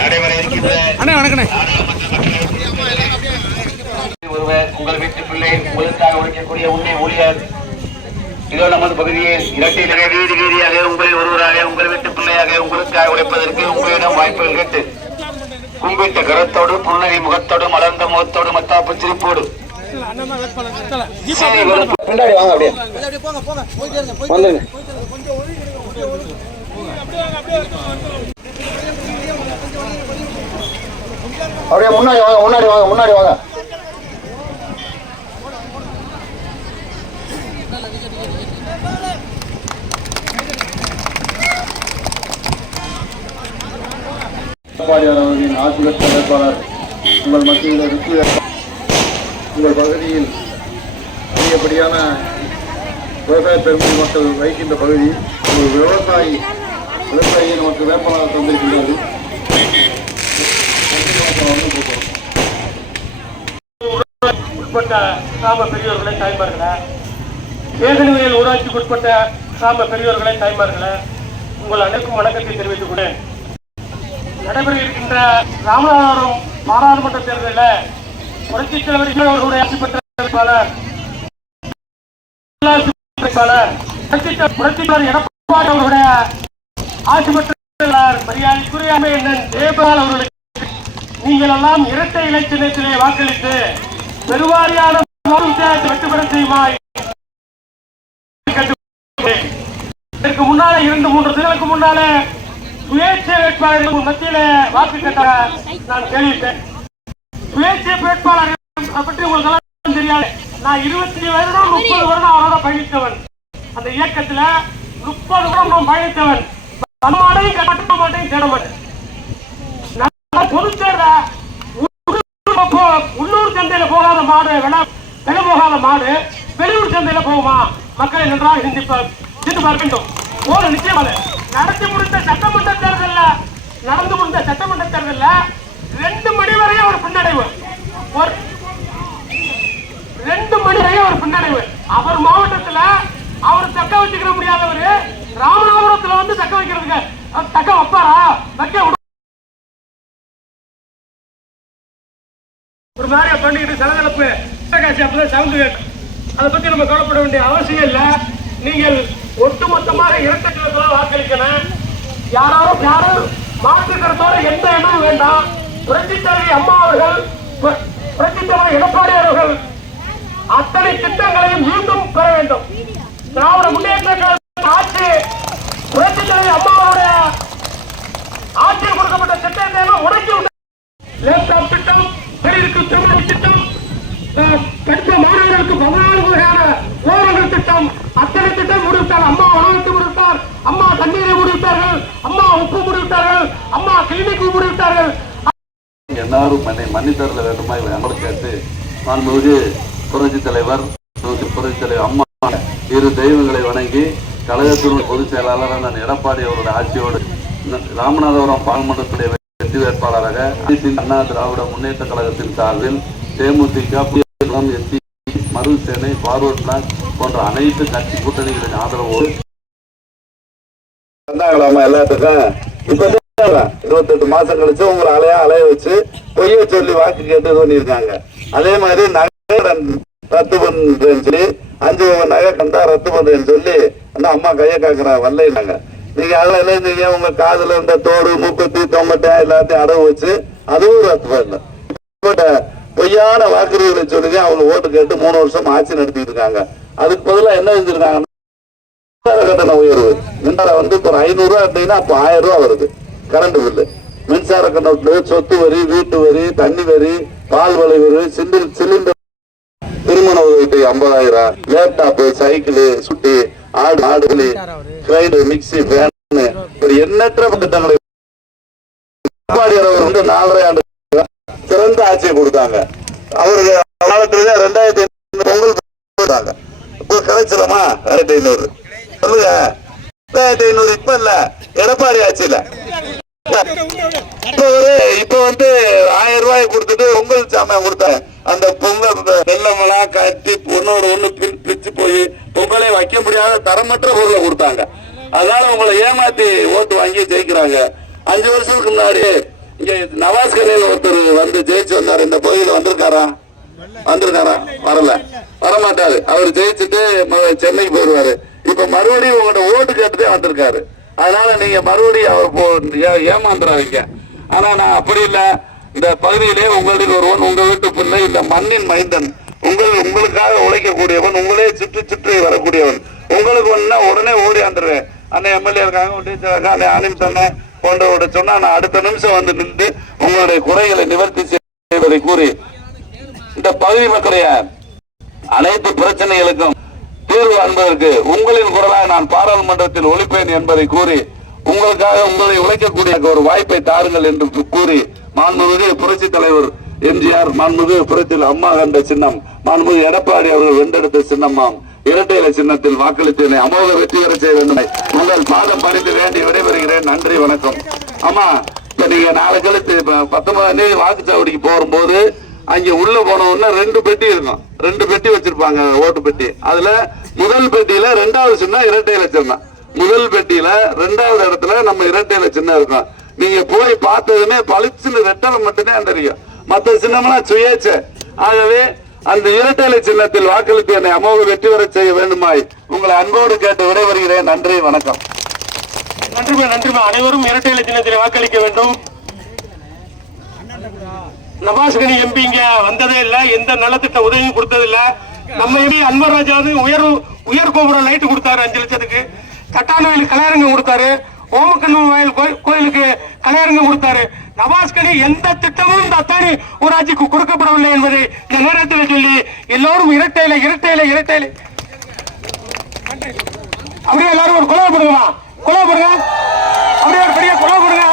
நடைபெற இருக்கின்ற ஒருவர் உங்கள் வீட்டு பிள்ளை உங்களுக்காக உழைக்கக்கூடிய உண்மை ஊழியர் இதோ நமது பகுதியில் இரட்டை நிலை வீதி வீதியாக உங்களில் ஒருவராக உங்கள் வீட்டு பிள்ளையாக உங்களுக்காக உழைப்பதற்கு உங்களிடம் வாய்ப்புகள் கேட்டு கும்பிட்ட கரத்தோடு புன்னகை முகத்தோடு மலர்ந்த முகத்தோடு மத்தாப்பு சிரிப்போடு முன்னாடி வாங்க. அப்படியே அப்படியே முன்னாடி வாங்க, முன்னாடி வாங்க, முன்னாடி வாங்க. அவர்களின் ஆசிரியர் வேட்பாளர் உங்கள் மத்தியில் உங்கள் பகுதியில் அதிகப்படியான விவசாய பெருமை மக்கள் வைக்கின்ற பகுதி ஒரு விவசாயி நமக்கு வேட்பாளர் தந்திருக்கின்றது. உட்பட்ட கிராம பெரியோர்களை தாய்மார்களே, வேதனையில் ஊராட்சிக்கு உட்பட்ட கிராம பெரியோர்களை தாய்மார்களே, உங்கள் அனைவருக்கும் வணக்கத்தை தெரிவித்துக் கொண்டேன். நடைபெற இருக்கின்ற ராமநாதபுரம் பாராளுமன்ற தேர்தலில் புரட்சித் தலைவர் அவர்களுடைய ஆட்சி பெற்ற வேட்பாளர் புரட்சித் தலைவர் எடப்பாடி அவர்களுடைய ஆட்சி பெற்ற மரியாதைக்குரிய அண்ணன் ஜெயபால் அவர்களுக்கு நீங்கள் எல்லாம் இரட்டை இலை சின்னத்திலே வாக்களித்து பெருவாரியான வெற்றி பெற செய்யுமாய் இதற்கு முன்னாலே 2-3 தினங்களுக்கு முன்னாலே சுயேட்சை வேட்பாளர்கள் மத்தியில வாக்கு கேட்ட நான் கேள்விப்பேன். சுயேட்சை வேட்பாளர்கள் பற்றி உங்களுக்கு தெரியாது. நான் 20 வருடம் 30 வருடம் அவரோட பயணித்தவன். அந்த இயக்கத்துல 30 வருடம் நான் பயணித்தவன். மாட்டையும் கட்ட மாட்டையும் தேட மாட்டேன். பொது தேர்தல் உள்ளூர் சந்தையில போகாத மாடு, விலை போகாத மாடு வெளியூர் சந்தையில போகுமா? மக்களை நன்றாக சிந்தித்து பார்க்க வேண்டும். ஒரு நிச்சயமாக நடந்து முடிந்த சட்டமன்ற தேர்தலில் 2 மணி வரையும் ஒரு பின்னடைவு, 2 மணி வரையும் ஒரு பின்னடைவு. அவர் மாவட்டத்தில் அவர் தக்க வச்சுக்கிற முடியாதவர் ராமநாதபுரத்தில் வந்து தக்க வைக்கிறதுக்கு தக்க வைப்பாரா? வைக்க ஒரு மாதிரியா பண்ணிட்டு சலகலப்பு அப்பதான் சவுண்டு கேட்கும். அதை பத்தி நம்ம கவலைப்பட வேண்டிய அவசியம் இல்லை. நீங்கள் ஒட்டுமொத்தமாக இரட்டைக்கிழமை வாக்களிக்கணும். யாரும் மாற்றுக்கிறதோட எந்த எண்ணமும் வேண்டாம். புரட்சித் தலைவி அம்மா அவர்கள், புரட்சித் தலைவர் எடப்பாடி அவர்கள் அத்தனை திட்டங்களையும் மீண்டும் பெற வேண்டும். திராவிட முன்னேற்ற ஆட்சி புரட்சித் தலைவி அம்மாவுடைய ஆட்சியில் கொடுக்கப்பட்ட திட்டத்தை எல்லாம் உடைச்சு லேப்டாப் திட்டம், திருமண திட்டம், படித்த மாணவர்களுக்கு 14 வகையான ஓரங்கள் திட்டம், அத்தனை திட்டம் முடிவிட்டார். அம்மா உணவகத்தை முடிவிட்டார், அம்மா தண்ணீரை முடிவிட்டார்கள், அம்மா உப்பு முடிவிட்டார்கள், அம்மா கிளினிக் முடிவிட்டார்கள். எல்லாரும் மன்னித்தரல வேண்டுமா எங்களுக்கு கேட்டு மாண்புமிகு புரட்சித் தலைவர் அம்மா இரு தெய்வங்களை வணங்கி கழகத்தினுடைய பொதுச் செயலாளர் எடப்பாடி அவருடைய ஆட்சியோடு ராமநாதபுரம் பாராளுமன்றத்துடைய வெற்றி வேட்பாளராக அண்ணா திராவிட முன்னேற்ற கழகத்தின் சார்பில் தேமுதிக, எஸ்டி, மறுசேனை, பார்வர்ட் பிளாக் போன்ற அனைத்து கட்சி கூட்டணிகளின் ஆதரவோடு எல்லாத்துக்கும் இப்ப 28 மாசம் கழிச்சு உங்களை அலைய வச்சு பொய்ய சொல்லி வாக்கு கேட்டு பண்ணியிருக்காங்க. அதே மாதிரி நகை ரத்து பண்றேன்னு சொல்லி 5 நகை கண்டா ரத்து பண்றேன்னு சொல்லி அந்த அம்மா கையை காக்குற வரலைன்னாங்க. நீங்க அதுல இல்லைங்க, உங்க காதுல இருந்த தோடு, மூக்குத்தி, தொம்பட்டை எல்லாத்தையும் அடவு வச்சு அதுவும் ரத்து பண்ணல. பொய்யான வாக்குறுதிகளை சொல்லி அவங்க ஓட்டு கேட்டு 3 வருஷம் ஆட்சி நடத்திட்டு இருக்காங்க. அதுக்கு பதிலாக என்ன செஞ்சிருக்காங்க? மின்சார கட்டண உயர்வு. மின்சாரம் வந்து இப்போ 500 ரூபா அப்படின்னா அப்போ 1000 ரூபா வருது கரண்ட் பில்லு. மின்சார கட்டணத்துல சொத்து வரி, வீட்டு வரி, தண்ணி வரி, பால் விலை வரி, சிலிண்டர், திருமண உதவி 50,000, லேப்டாப்பு, சைக்கிள், சுட்டி, ஆடுகளி, கிரைண்டர், மிக்சி, ஃபேன், ஒரு எண்ணற்ற திட்டங்களை வந்து 4.5 ஆண்டு சிறந்த ஆட்சியை கொடுத்தாங்க. அவருக்கு காலத்துல 2005 பொங்கல் கொடுத்தாங்க. இப்போ கிடைச்சிடமா 2500 சொல்லுங்க. 2500 இப்ப இல்ல, எடப்பாடி ஆட்சியில இப்ப வந்து 1000 ரூபாய் கொடுத்துட்டு பொங்கல் சாமான் கொடுத்தாங்க. அந்த பொங்கல் வெள்ளமெல்லாம் கட்டி ஒண்ணு பிரிச்சு போய் பொங்கலை வைக்க முடியாத தரமற்ற பொருளை கொடுத்தாங்க. அதனால உங்களை ஏமாத்தி ஓட்டு வாங்கி ஜெயிக்கிறாங்க. 5 வருஷத்துக்கு முன்னாடி இங்க நவாஸ் கலையில் ஒருத்தர் வந்து ஜெயிச்சு வந்தாரு, இந்த பகுதியில் வந்திருக்காரா? வரல, வரமாட்டாரு. அவர் ஜெயிச்சுட்டு சென்னைக்கு போயிடுவாரு. இப்ப மறுபடியும் உங்களோட ஓட்டு கேட்டுதான் வந்திருக்காரு. அதனால நீங்க மறுபடியும் அவர் ஏமாந்துறாதீங்க. ஆனா நான் அப்படி இல்லை. இந்த பகுதியிலே உங்களுக்கு ஒருவன், உங்க வீட்டு பிள்ளை, இந்த மண்ணின் மைந்தன், உங்களுக்காக உழைக்கக்கூடியவன், உங்களே சுற்றி சுற்றி வரக்கூடியவன். உங்களுக்கு ஒண்ணா உடனே ஓடி வந்துடுவேன். அண்ணன் எம்எல்ஏ இருக்காங்க, டீச்சர் இருக்காங்க, அண்ணன் ஆனிம் சொன்னேன் போன்றவர்கிட்ட சொன்னா நான் அடுத்த நிமிஷம் வந்து நின்று உங்களுடைய குறைகளை நிவர்த்தி செய்வதை கூறி இந்த பகுதி மக்களுடைய அனைத்து பிரச்சனைகளுக்கும் தீர்வு என்பதற்கு உங்களின் குரலாக நான் பாராளுமன்றத்தில் ஒழிப்பேன் என்பதை கூறி உங்களுக்காக உங்களை உழைக்கக்கூடிய ஒரு வாய்ப்பை தாருங்கள் என்று கூறி மாண்புமிகு புரட்சி தலைவர் எம்ஜிஆர், மாண்புமிகு புரட்சியில் அம்மா கண்ட சின்னம், மாண்புமிகு எடப்பாடி அவர்கள் வென்றெடுத்த சின்னமாம் இரட்டை இலை சின்னத்தில் வாக்களித்து அமோக வெற்றி பெற செய்ய வேண்டும். உங்கள் பாதம் பணிந்து வேண்டி விடைபெறுகிறேன். நன்றி, வணக்கம். ஆமா, இப்ப நீங்க நாளை கழித்து 19ஆம் தேதி வாக்குச்சாவடிக்கு போகும்போது அங்க உள்ள போன உடனே 2 பெட்டி இருக்கும். 2 பெட்டி வச்சிருப்பாங்க, ஓட்டு பெட்டி. அதுல முதல் பெட்டியில 2வது சின்னம் இரட்டை இலை சின்னம். முதல் பெட்டியில 2வது இடத்துல நம்ம இரட்டை இலை சின்னம் இருக்கும். நீங்க போய் பார்த்ததுமே பளிச்சுன்னு ரெட்டலை மட்டும்தான் தெரியும். மற்ற சின்னம்லாம் சுயேச்சை. ஆகவே அந்த இரட்டை இலை சின்னத்தில் வாக்களித்து என்னை அமோக வெற்றி பெற செய்ய வேண்டுமாய் உங்களை அன்போடு கேட்டு விடைபெறுகிறேன். நன்றி, வணக்கம். நன்றிமா. அனைவரும் இரட்டை இலை சின்னத்தில் வாக்களிக்க வேண்டும். நவாஸ் கனி எம்பி இங்க வந்ததே இல்ல, எந்த நலத்திட்ட உதவியும் கொடுத்ததில்ல. நம்ம எம்பி அன்வர் ராஜா உயர் கோபுரம் லைட் கொடுத்தாரு 5 லட்சத்துக்கு. தட்டானவயல் கலையரங்கம் கொடுத்தாரு. ஓமக்கண்ணூர் வயல் கோயிலுக்கு கலையரங்கம் கொடுத்தாரு. நவாஸ் கனி எந்த திட்டமும் இந்த அத்தானி ஊராட்சிக்கு கொடுக்கப்படவில்லை என்பதை இந்த நேரத்தில் சொல்லி எல்லோரும் இரட்டை இலை அப்படியே எல்லாரும் ஒரு கொலை போடுங்க, அப்படியே ஒரு பெரிய கொலை போடுங்க.